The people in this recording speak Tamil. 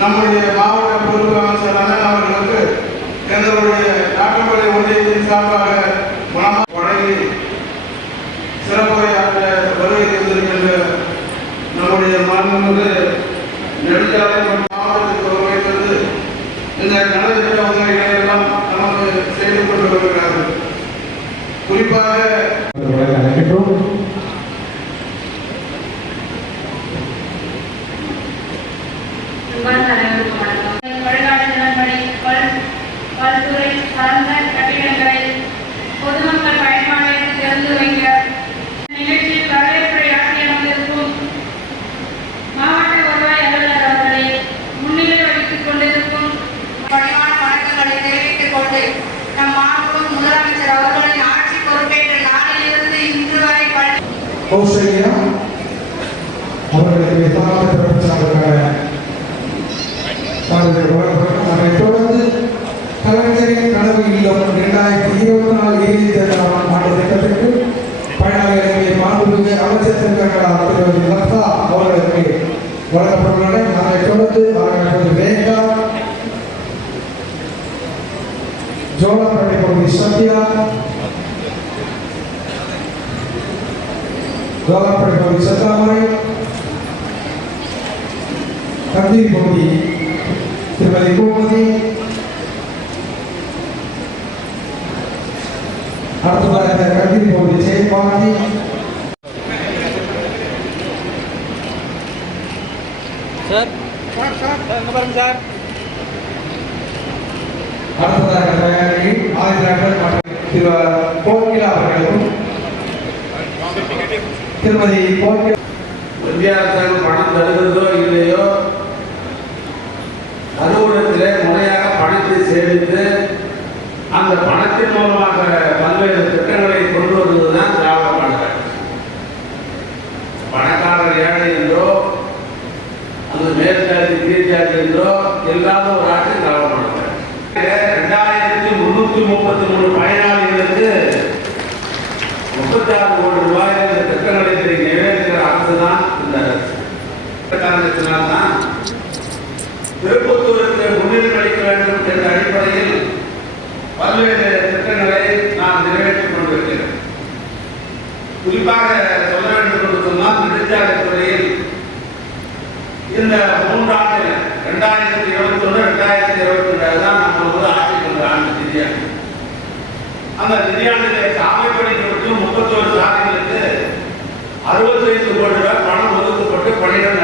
நம்முடைய மாவட்ட பொறுப்பு அமைச்சர் அண்ணன் அவர்களுக்கு எங்களுடைய நாட்டுப்படை ஒன்றியத்தின் சார்பாக வழங்கி சிறப்புரையாற்ற வருகை தந்திருக்கின்ற நம்முடைய மாண்புமிகு நெடுஞ்சாலை மற்றும் மாவட்டத்திற்கு வருகை தந்து இந்த நலத்திட்ட உதவிகளை எல்லாம் நமக்கு செய்து கொண்டு வருகிறார்கள். குறிப்பாக பல்துறை சார்ந்த கட்டிடங்களை பொதுமக்கள் பயன்பாட்டிற்கு திறந்து வைக்க நிகழ்ச்சியில் வரவேற்புரையாற்றி அமர்ந்திருக்கும் மாவட்ட வருவாய் அலுவலர் அவர்களை முன்னிலை வகித்துக் கொண்டிருக்கும் பணிவான வணக்கங்களை தெரிவித்துக் கொண்டு நம் மாவட்ட முதலமைச்சர் அவர்களின் ஆட்சி பொறுப்பேற்ற நாளிலிருந்து இன்று வரை தொடர்ந்து கலைஞரின் கனவு இல்லம் 2024 ஆண்டு திட்டத்திற்கு பயனாளிகளுக்கு மாண்புமிகு அமைச்சர் திருமதி லதா அவர்களுக்கு வழங்கப்பட்டுள்ளன. அதை தொடர்ந்து அவர்கள் ரேகா, ஜோலாப்பேட்டை பகுதி சத்யா, ஜோலாப்பேட்டை பகுதி சத்தாமரை, கந்தீரி பகுதி திருமதி கோமதி, அடுத்ததாக கந்தீரி பகுதி ஜெயபாரதி, அடுத்ததாக தயாரி ஆதிராஜர் திரு கோகிலா அவர்களுக்கும் திருமதி கோகிலா இந்திய அரசாங்கம் பணம் தருகிறதோ இல்லையோ அலுவலகத்திலே முறையாக பணத்தை சேமித்து அந்த பணத்தின் மூலமாக பல்வேறு திட்டங்களை கொண்டு வருவதுதான் திராவிட மாடல். பணக்காரர் ஏழை என்றோ அந்த மேற்சாதி கீழ்ச்சாதி என்றோ இல்லாத ஒரு ஆட்சி திராவிட மாடல். 2333 பயனாளிகளுக்கு 36 கோடி ரூபாய் இந்த திட்டங்களை நிறைவேற்றுகிற அரசு தான் இந்த காரணத்தினால்தான் திருப்பத்தூருக்கு முன்னுரிமை அளிக்க வேண்டும் என்ற அடிப்படையில் பல்வேறு திட்டங்களை நான் நிறைவேற்றிக் கொண்டிருக்கிறேன். குறிப்பாக சொல்ல வேண்டும் என்று சொன்னால் நெடுஞ்சாலை துறையில் இந்த 3 ஆண்டுகள் 2021 2022 தான் நம்ம ஆட்சி கொண்ட ஆண்டு நிதியாண்டு. அந்த நிதியாண்டிலே சாலைப்பணிகளுக்கு 31 சாலைகளுக்கு 65 கோடி ரூபாய் பணம் ஒதுக்கப்பட்டு பணிகள்